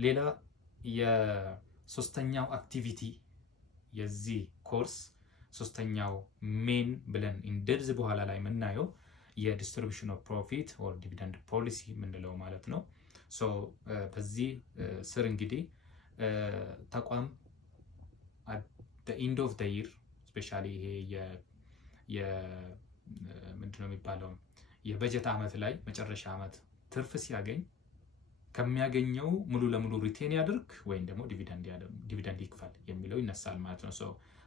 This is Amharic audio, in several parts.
ሌላ የሶስተኛው አክቲቪቲ የዚህ ኮርስ ሶስተኛው ሜን ብለን እንደዚህ በኋላ ላይ የምናየው የዲስትሪቢዩሽን ኦፍ ፕሮፊት ኦር ዲቪደንድ ፖሊሲ የምንለው ማለት ነው። ሶ በዚህ ስር እንግዲህ ተቋም ኢንድ ኦፍ ደ ይር ስፔሻሊ ይሄ ምንድነው የሚባለው የበጀት ዓመት ላይ መጨረሻ ዓመት ትርፍ ሲያገኝ ከሚያገኘው ሙሉ ለሙሉ ሪቴን ያድርግ ወይም ደግሞ ዲቪደንድ ይክፈል የሚለው ይነሳል ማለት ነው። ሶ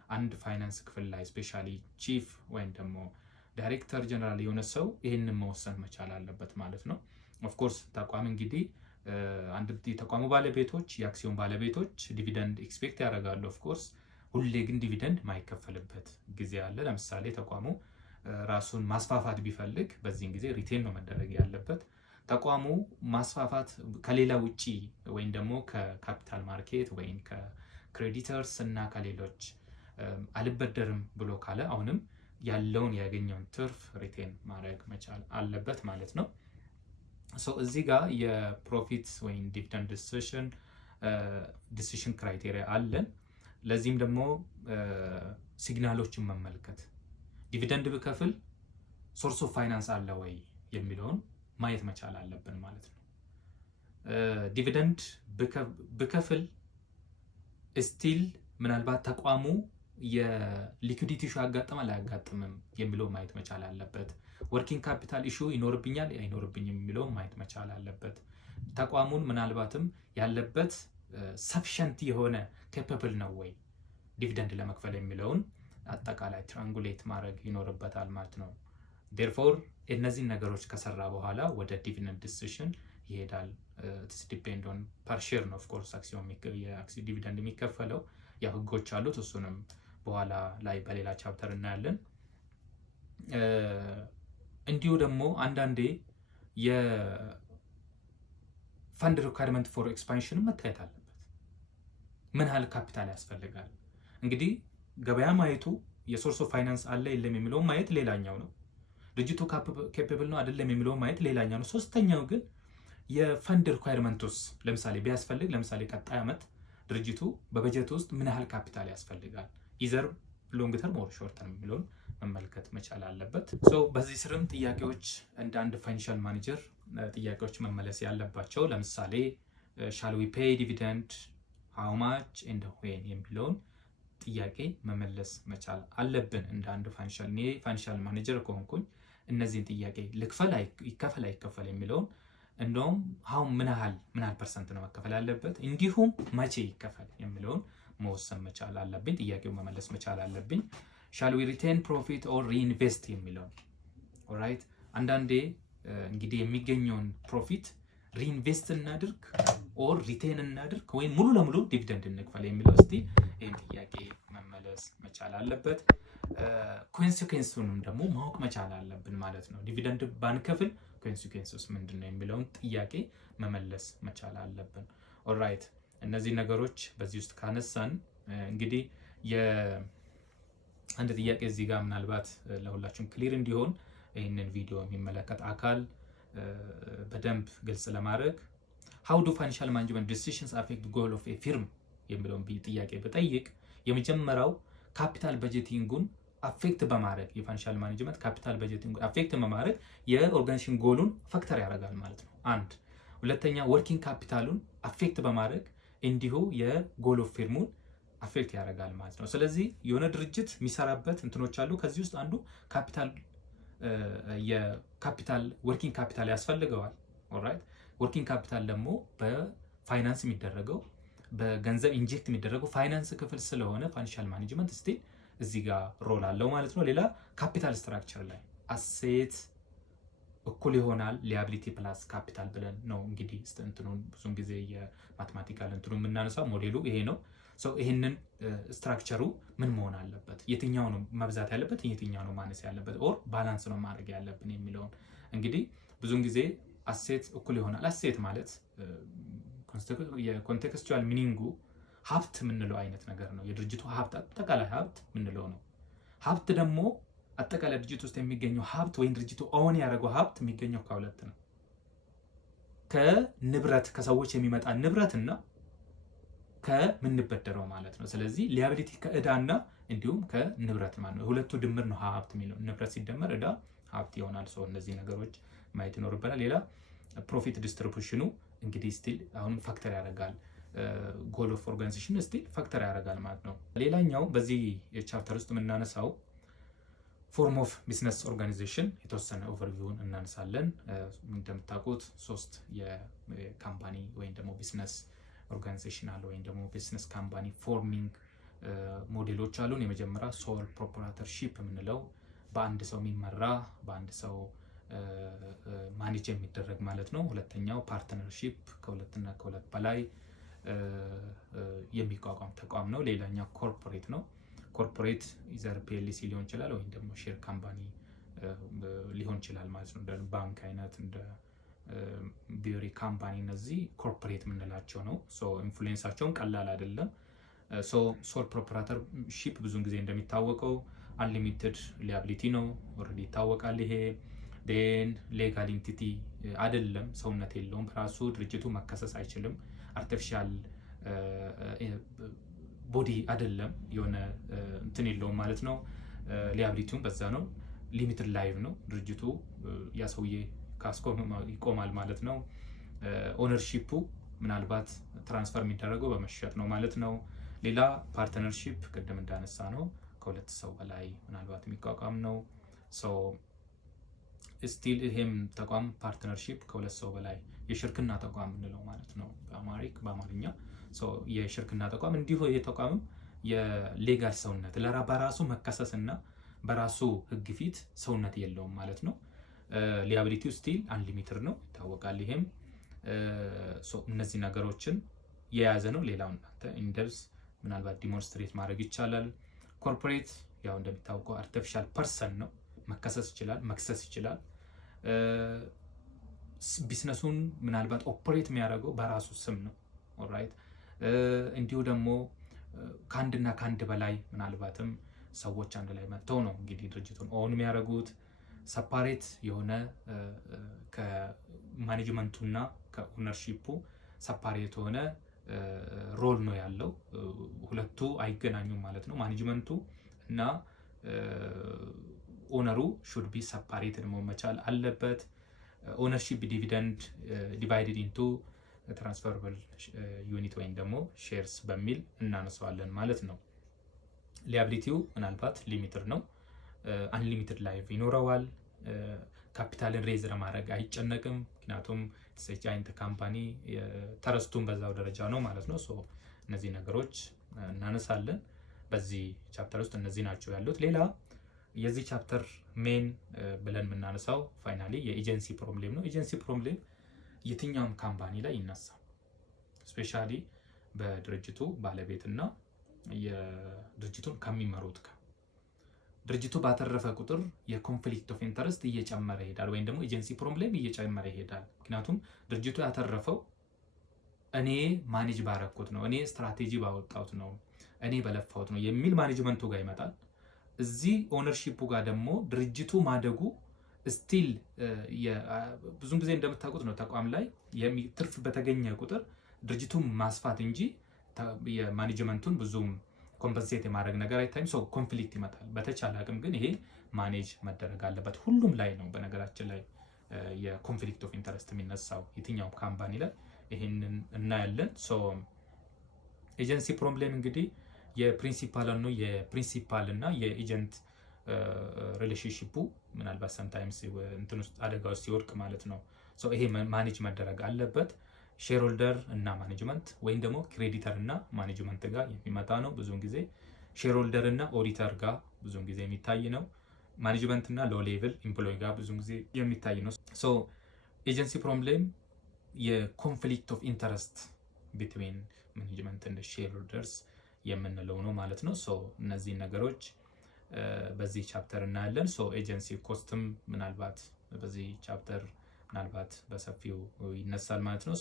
አንድ ፋይናንስ ክፍል ላይ ስፔሻሊ ቺፍ ወይም ደግሞ ዳይሬክተር ጀነራል የሆነ ሰው ይህንን መወሰን መቻል አለበት ማለት ነው። ኦፍኮርስ ተቋም እንግዲህ አንድ የተቋሙ ባለቤቶች የአክሲዮን ባለቤቶች ዲቪደንድ ኤክስፔክት ያደርጋሉ። ኦፍኮርስ ሁሌ ግን ዲቪደንድ ማይከፈልበት ጊዜ አለ። ለምሳሌ ተቋሙ ራሱን ማስፋፋት ቢፈልግ በዚህን ጊዜ ሪቴን ነው መደረግ ያለበት። ተቋሙ ማስፋፋት ከሌላ ውጪ ወይም ደግሞ ከካፒታል ማርኬት ወይም ከክሬዲተርስ እና ከሌሎች አልበደርም ብሎ ካለ አሁንም ያለውን ያገኘውን ትርፍ ሪቴን ማድረግ መቻል አለበት ማለት ነው። ሶ እዚህ ጋር የፕሮፊት ወይም ዲቪደንድ ዲሲሽን ክራይቴሪያ አለን። ለዚህም ደግሞ ሲግናሎችን መመልከት ዲቪደንድ ብከፍል ሶርስ ኦፍ ፋይናንስ አለ ወይ የሚለውን ማየት መቻል አለብን ማለት ነው። ዲቪደንድ ብከፍል ስቲል ምናልባት ተቋሙ የሊኩዲቲ ኢሹ ያጋጥማል አያጋጥምም የሚለው ማየት መቻል አለበት። ወርኪንግ ካፒታል ኢሹ ይኖርብኛል አይኖርብኝም የሚለው ማየት መቻል አለበት። ተቋሙን ምናልባትም ያለበት ሰፊሸንት የሆነ ኬፓብል ነው ወይ ዲቪደንድ ለመክፈል የሚለውን አጠቃላይ ትራንጉሌት ማድረግ ይኖርበታል ማለት ነው። ዴርፎር እነዚህን ነገሮች ከሰራ በኋላ ወደ ዲቪደንድ ዲሲሽን ይሄዳል። ዲፔንድ ኦን ፐር ሼር ነው ኦፍኮርስ አክሲዮን ዲቪደንድ የሚከፈለው ያው ህጎች አሉት። እሱንም በኋላ ላይ በሌላ ቻፕተር እናያለን። እንዲሁ ደግሞ አንዳንዴ የፈንድ ሪኳየርመንት ፎር ኤክስፓንሽን መታየት አለበት። ምን ያህል ካፒታል ያስፈልጋል? እንግዲህ ገበያ ማየቱ የሶርስ ኦፍ ፋይናንስ አለ የለም የሚለውን ማየት ሌላኛው ነው። ድርጅቱ ኬፓብል ነው አይደለም የሚለውን ማየት ሌላኛው ነው። ሶስተኛው ግን የፈንድ ሪኳየርመንቱስ ለምሳሌ ቢያስፈልግ ለምሳሌ ቀጣይ ዓመት ድርጅቱ በበጀት ውስጥ ምን ያህል ካፒታል ያስፈልጋል ኢዘር ሎንግ ተርም ኦር ሾርት ተርም የሚለውን መመልከት መቻል አለበት። ሶ በዚህ ስርም ጥያቄዎች እንደ አንድ ፋይናንሻል ማኔጀር ጥያቄዎች መመለስ ያለባቸው ለምሳሌ ሻል ዊ ፔይ ዲቪደንድ ሃው ማች ኤንድ ዌን የሚለውን ጥያቄ መመለስ መቻል አለብን። እንደ አንድ ፋይናንሻል ማኔጀር ከሆንኩኝ እነዚህን ጥያቄ ልክፈል ይከፈል አይከፈል የሚለውን እንደውም ሃው ምን ያህል ፐርሰንት ነው መከፈል ያለበት እንዲሁም መቼ ይከፈል የሚለውን መወሰን መቻል አለብኝ። ጥያቄው መመለስ መቻል አለብኝ። ሻል ዊ ሪቴን ፕሮፊት ኦር ሪኢንቨስት የሚለው ኦልራይት። አንዳንዴ እንግዲህ የሚገኘውን ፕሮፊት ሪኢንቨስት እናድርግ ኦር ሪቴን እናድርግ ወይም ሙሉ ለሙሉ ዲቪደንድ እንክፈል የሚለው እስቲ ይህን ጥያቄ መመለስ መቻል አለበት። ኮንሲኩዌንሱንም ደግሞ ማወቅ መቻል አለብን ማለት ነው። ዲቪደንድ ባንከፍል ኮንሲኩዌንሱስ ምንድን ነው የሚለውን ጥያቄ መመለስ መቻል አለብን። ኦልራይት እነዚህ ነገሮች በዚህ ውስጥ ካነሳን እንግዲህ አንድ ጥያቄ እዚህ ጋር ምናልባት ለሁላችሁም ክሊር እንዲሆን ይህንን ቪዲዮ የሚመለከት አካል በደንብ ግልጽ ለማድረግ how do financial management decisions affect goal of a firm የሚለውን ጥያቄ በጠይቅ የመጀመሪያው ካፒታል በጀቲንጉን አፌክት በማድረግ የፋይናንሻል ማኔጅመንት ካፒታል በጀቲንጉን አፌክት በማድረግ የኦርጋናይዜሽን ጎሉን ፋክተር ያደርጋል ማለት ነው። አንድ ሁለተኛ ወርኪንግ ካፒታሉን አፌክት በማድረግ እንዲሁ የጎል ኦፍ ፊርሙን አፌክት ያደርጋል ማለት ነው። ስለዚህ የሆነ ድርጅት የሚሰራበት እንትኖች አሉ። ከዚህ ውስጥ አንዱ የካፒታል ወርኪንግ ካፒታል ያስፈልገዋል። ኦልራይት ወርኪንግ ካፒታል ደግሞ በፋይናንስ የሚደረገው በገንዘብ ኢንጀክት የሚደረገው ፋይናንስ ክፍል ስለሆነ ፋይናንሻል ማኔጅመንት ስቲል እዚህ ጋር ሮል አለው ማለት ነው። ሌላ ካፒታል ስትራክቸር ላይ አሴት እኩል ይሆናል ሊያቢሊቲ ፕላስ ካፒታል ብለን ነው እንግዲህ እንትኑን ብዙን ጊዜ የማቴማቲካል እንትኑ የምናነሳው ሞዴሉ ይሄ ነው። ይህንን ስትራክቸሩ ምን መሆን አለበት፣ የትኛው ነው መብዛት ያለበት፣ የትኛው ነው ማነስ ያለበት ኦር ባላንስ ነው ማድረግ ያለብን የሚለውን እንግዲህ ብዙን ጊዜ አሴት እኩል ይሆናል። አሴት ማለት የኮንቴክስቹዋል ሚኒንጉ ሀብት የምንለው አይነት ነገር ነው። የድርጅቱ ሀብት አጠቃላይ ሀብት የምንለው ነው። ሀብት ደግሞ አጠቃላይ ድርጅት ውስጥ የሚገኘው ሀብት ወይም ድርጅቱ ኦን ያደረገው ሀብት የሚገኘው ከሁለት ነው። ከንብረት ከሰዎች የሚመጣ ንብረትና ከምንበደረው ማለት ነው። ስለዚህ ሊያቢሊቲ ከእዳና እንዲሁም ከንብረት ማለት ነው። ሁለቱ ድምር ነው ሀብት የሚለው። ንብረት ሲደመር እዳ ሀብት ይሆናል። ሰው እነዚህ ነገሮች ማየት ይኖርብናል። ሌላ ፕሮፊት ዲስትሪቡሽኑ እንግዲህ ስቲል አሁንም ፋክተር ያደርጋል። ጎል ኦፍ ኦርጋናይዜሽን ስቲል ፋክተር ያደርጋል ማለት ነው። ሌላኛው በዚህ ቻፕተር ውስጥ የምናነሳው ፎርም ኦፍ ቢዝነስ ኦርጋናይዜሽን የተወሰነ ኦቨርቪውን እናነሳለን። እንደምታውቁት 3 የካምፓኒ ወይም ደግሞ ቢዝነስ ኦርጋናይዜሽን አለ ወይም ደግሞ ቢዝነስ ካምፓኒ ፎርሚንግ ሞዴሎች አሉን። የመጀመሪያ ሶል ፕሮፕራተርሺፕ የምንለው በአንድ ሰው የሚመራ በአንድ ሰው ማኔጅ የሚደረግ ማለት ነው። ሁለተኛው ፓርትነርሺፕ ከሁለትና ከሁለት በላይ የሚቋቋም ተቋም ነው። ሌላኛው ኮርፖሬት ነው። ኮርፖሬት ኢዘር ፒኤልሲ ሊሆን ይችላል ወይም ደግሞ ሼር ካምፓኒ ሊሆን ይችላል ማለት ነው። እንደ ባንክ አይነት እንደ ቢሪ ካምፓኒ እነዚህ ኮርፖሬት የምንላቸው ነው። ሶ ኢንፍሉዌንሳቸውን ቀላል አይደለም። ሶ ሶል ፕሮፕራተርሺፕ ብዙውን ጊዜ እንደሚታወቀው አንሊሚትድ ሊያቢሊቲ ነው። ኦልሬዲ ይታወቃል ይሄ። ዴን ሌጋል ኢንቲቲ አይደለም፣ ሰውነት የለውም በራሱ ድርጅቱ መከሰስ አይችልም። አርቲፊሻል ቦዲ አይደለም፣ የሆነ እንትን የለውም ማለት ነው። ሊያቢሊቲውን በዛ ነው። ሊሚትድ ላይቭ ነው ድርጅቱ፣ ያ ሰውዬ ካስቆመ ይቆማል ማለት ነው። ኦነርሺፑ ምናልባት ትራንስፈር የሚደረገው በመሸጥ ነው ማለት ነው። ሌላ ፓርትነርሺፕ ቅድም እንዳነሳ ነው ከሁለት ሰው በላይ ምናልባት የሚቋቋም ነው። ስቲል ይሄም ተቋም ፓርትነርሺፕ ከሁለት ሰው በላይ የሽርክና ተቋም የምንለው ማለት ነው በአማርኛ። የሽርክና ተቋም እንዲሁ ይሄ ተቋምም የሌጋል ሰውነት በራሱ መከሰስና በራሱ ሕግ ፊት ሰውነት የለውም ማለት ነው። ሊያቢሊቲው ስቲል አንሊሚትድ ነው ይታወቃል። ይሄም እነዚህ ነገሮችን የያዘ ነው። ሌላው እናንተ ኢንደብስ ምናልባት ዲሞንስትሬት ማድረግ ይቻላል። ኮርፖሬት ያው እንደሚታወቀው አርቲፊሻል ፐርሰን ነው፣ መከሰስ ይችላል፣ መክሰስ ይችላል። ቢዝነሱን ምናልባት ኦፕሬት የሚያደርገው በራሱ ስም ነው። ኦልራይት። እንዲሁ ደግሞ ከአንድና ከአንድ በላይ ምናልባትም ሰዎች አንድ ላይ መጥተው ነው እንግዲህ ድርጅቱን ኦን የሚያደርጉት። ሰፓሬት የሆነ ከማኔጅመንቱና ከኦነርሺፑ ሰፓሬት የሆነ ሮል ነው ያለው። ሁለቱ አይገናኙም ማለት ነው። ማኔጅመንቱ እና ኦነሩ ሹድ ቢ ሰፓሬትድ መሆን መቻል አለበት። ኦነርሺፕ ዲቪደንድ ዲቫይድድ ኢንቱ ትራንስፈረብል ዩኒት ወይም ደግሞ ሼርስ በሚል እናነሳዋለን ማለት ነው። ሊያቢሊቲው ምናልባት ሊሚትድ ነው። አንሊሚትድ ላይፍ ይኖረዋል። ካፒታልን ሬዝ ለማድረግ አይጨነቅም፣ ምክንያቱም ጃይንት ካምፓኒ ተረስቱን በዛው ደረጃ ነው ማለት ነው። እነዚህ ነገሮች እናነሳለን በዚህ ቻፕተር ውስጥ እነዚህ ናቸው ያሉት። ሌላ የዚህ ቻፕተር ሜን ብለን የምናነሳው ፋይናሊ የኤጀንሲ ፕሮብሌም ነው። ኤጀንሲ ፕሮብሌም የትኛውም ካምፓኒ ላይ ይነሳል። ስፔሻሊ በድርጅቱ ባለቤትና የድርጅቱን ከሚመሩት ጋር ድርጅቱ ባተረፈ ቁጥር የኮንፍሊክት ኦፍ ኢንተረስት እየጨመረ ይሄዳል፣ ወይም ደግሞ ኤጀንሲ ፕሮብሌም እየጨመረ ይሄዳል። ምክንያቱም ድርጅቱ ያተረፈው እኔ ማኔጅ ባረኩት ነው፣ እኔ ስትራቴጂ ባወጣሁት ነው፣ እኔ በለፋሁት ነው የሚል ማኔጅመንቱ ጋር ይመጣል። እዚህ ኦነርሺፑ ጋር ደግሞ ድርጅቱ ማደጉ ስቲል ብዙን ጊዜ እንደምታውቁት ነው ተቋም ላይ ትርፍ በተገኘ ቁጥር ድርጅቱን ማስፋት እንጂ የማኔጅመንቱን ብዙም ኮምፐንሴት የማድረግ ነገር አይታይም። ኮንፍሊክት ይመጣል። በተቻለ አቅም ግን ይሄ ማኔጅ መደረግ አለበት። ሁሉም ላይ ነው በነገራችን ላይ የኮንፍሊክት ኦፍ ኢንተረስት የሚነሳው የትኛውም ካምፓኒ ላይ ይሄንን እናያለን። ኤጀንሲ ፕሮብሌም እንግዲህ የፕሪንሲፓል ነው የፕሪንሲፓል እና የኤጀንት ሪሌሽንሺፑ ምናልባት ሰምታይምስ እንትን ውስጥ አደጋ ውስጥ ሲወድቅ ማለት ነው። ይሄ ማኔጅ መደረግ አለበት። ሼርሆልደር እና ማኔጅመንት ወይም ደግሞ ክሬዲተር እና ማኔጅመንት ጋር የሚመጣ ነው። ብዙውን ጊዜ ሼርሆልደር እና ኦዲተር ጋር ብዙውን ጊዜ የሚታይ ነው። ማኔጅመንት እና ሎ ሌቭል ኤምፕሎይ ጋር ብዙውን ጊዜ የሚታይ ነው። ኤጀንሲ ፕሮብሌም የኮንፍሊክት ኦፍ ኢንተረስት ቢትዊን ማኔጅመንት እና ሼርሆልደርስ የምንለው ነው ማለት ነው። እነዚህ ነገሮች በዚህ ቻፕተር እናያለን። ኤጀንሲ ኮስትም ምናልባት በዚህ ቻፕተር ምናልባት በሰፊው ይነሳል ማለት ነው።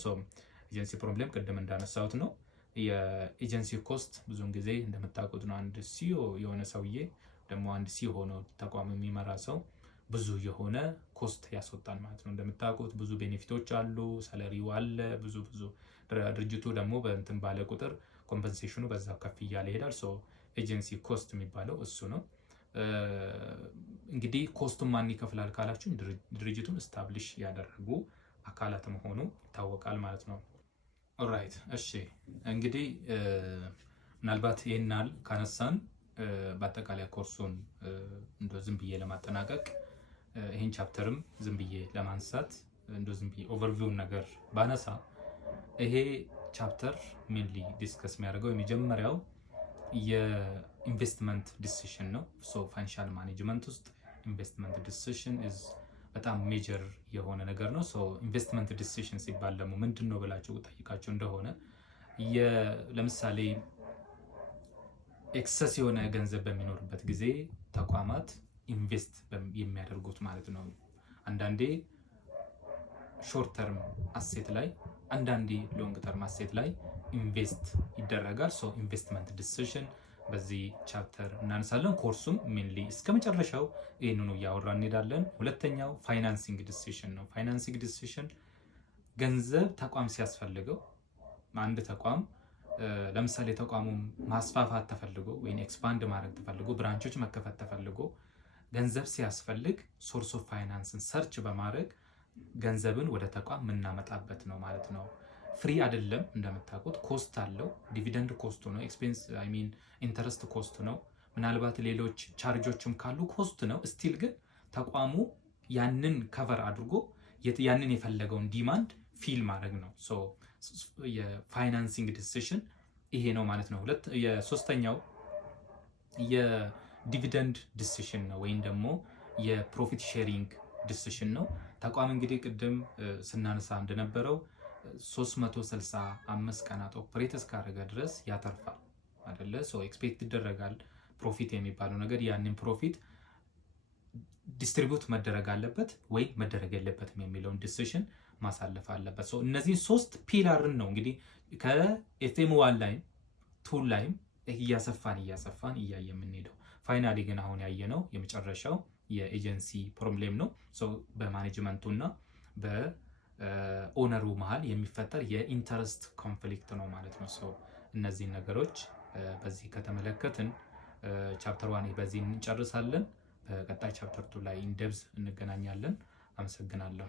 ኤጀንሲ ፕሮብሌም ቅድም እንዳነሳሁት ነው። የኤጀንሲ ኮስት ብዙውን ጊዜ እንደምታውቁት ነው። አንድ ሲኦ የሆነ ሰውዬ ደግሞ አንድ ሲኦ ሆኖ ተቋም የሚመራ ሰው ብዙ የሆነ ኮስት ያስወጣል ማለት ነው። እንደምታውቁት ብዙ ቤኔፊቶች አሉ፣ ሳለሪው አለ፣ ብዙ ድርጅቱ ደግሞ በእንትን ባለ ቁጥር ኮምፐንሴሽኑ በዛው ከፍ እያለ ይሄዳል። ሶ ኤጀንሲ ኮስት የሚባለው እሱ ነው። እንግዲህ ኮስቱን ማን ይከፍላል ካላችሁ ድርጅቱን ስታብሊሽ ያደረጉ አካላት መሆኑ ይታወቃል ማለት ነው። ኦራይት እሺ፣ እንግዲህ ምናልባት ይህናል ካነሳን በአጠቃላይ ኮርሱን እንደ ዝም ብዬ ለማጠናቀቅ ይህን ቻፕተርም ዝም ብዬ ለማንሳት እንደ ዝም ብዬ ኦቨርቪውን ነገር ባነሳ ይሄ ቻፕተር ሜንሊ ዲስከስ የሚያደርገው የመጀመሪያው የኢንቨስትመንት ዲሲሽን ነው። ሶ ፋይናንሻል ማኔጅመንት ውስጥ ኢንቨስትመንት ዲሲሽን ኢዝ በጣም ሜጀር የሆነ ነገር ነው። ሶ ኢንቨስትመንት ዲሲሽን ሲባል ደግሞ ምንድን ነው ብላችሁ ጠይቃችሁ እንደሆነ ለምሳሌ ኤክሰስ የሆነ ገንዘብ በሚኖርበት ጊዜ ተቋማት ኢንቨስት የሚያደርጉት ማለት ነው። አንዳንዴ ሾርት ተርም አሴት ላይ፣ አንዳንዴ ሎንግ ተርም አሴት ላይ ኢንቨስት ይደረጋል። ሶ ኢንቨስትመንት ዲሲሽን በዚህ ቻፕተር እናነሳለን። ኮርሱም ሜንሊ እስከ መጨረሻው ይህንኑ እያወራ እንሄዳለን። ሁለተኛው ፋይናንሲንግ ዲሲሽን ነው። ፋይናንሲንግ ዲሲሽን ገንዘብ ተቋም ሲያስፈልገው አንድ ተቋም ለምሳሌ ተቋሙን ማስፋፋት ተፈልጎ ወይም ኤክስፓንድ ማድረግ ተፈልጎ ብራንቾች መከፈት ተፈልጎ ገንዘብ ሲያስፈልግ ሶርስ ኦፍ ፋይናንስን ሰርች በማድረግ ገንዘብን ወደ ተቋም የምናመጣበት ነው ማለት ነው። ፍሪ አይደለም፣ እንደምታውቁት ኮስት አለው። ዲቪደንድ ኮስቱ ነው፣ ኤክስፔንስ አይ ሚን ኢንተረስት ኮስቱ ነው። ምናልባት ሌሎች ቻርጆችም ካሉ ኮስት ነው። ስቲል ግን ተቋሙ ያንን ከቨር አድርጎ ያንን የፈለገውን ዲማንድ ፊል ማድረግ ነው። ሶ የፋይናንሲንግ ዲሲሽን ይሄ ነው ማለት ነው። የሶስተኛው የዲቪደንድ ዲሲሽን ነው ወይም ደግሞ የፕሮፊት ሼሪንግ ዲሲሽን ነው። ተቋም እንግዲህ ቅድም ስናነሳ እንደነበረው 365 ቀናት ኦፕሬት እስካደረገ ድረስ ያተርፋል አይደለ? ሶ ኤክስፔክት ይደረጋል ፕሮፊት የሚባለው ነገር። ያንን ፕሮፊት ዲስትሪቢዩት መደረግ አለበት ወይ መደረግ የለበትም የሚለውን ዲሲሽን ማሳለፍ አለበት። ሶ እነዚህ ሶስት ፒላርን ነው እንግዲህ ከኤፍኤም 1 ላይም 2 ላይም እያሰፋን እያየ የምንሄደው። ፋይናሊ ግን አሁን ያየነው የመጨረሻው የኤጀንሲ ፕሮብሌም ነው። ሶ በማኔጅመንቱና በኦነሩ መሀል የሚፈጠር የኢንተረስት ኮንፍሊክት ነው ማለት ነው። ሶ እነዚህን ነገሮች በዚህ ከተመለከትን ቻፕተር 1 በዚህ እንጨርሳለን። በቀጣይ ቻፕተር 2 ላይ ኢንደብዝ እንገናኛለን። አመሰግናለሁ።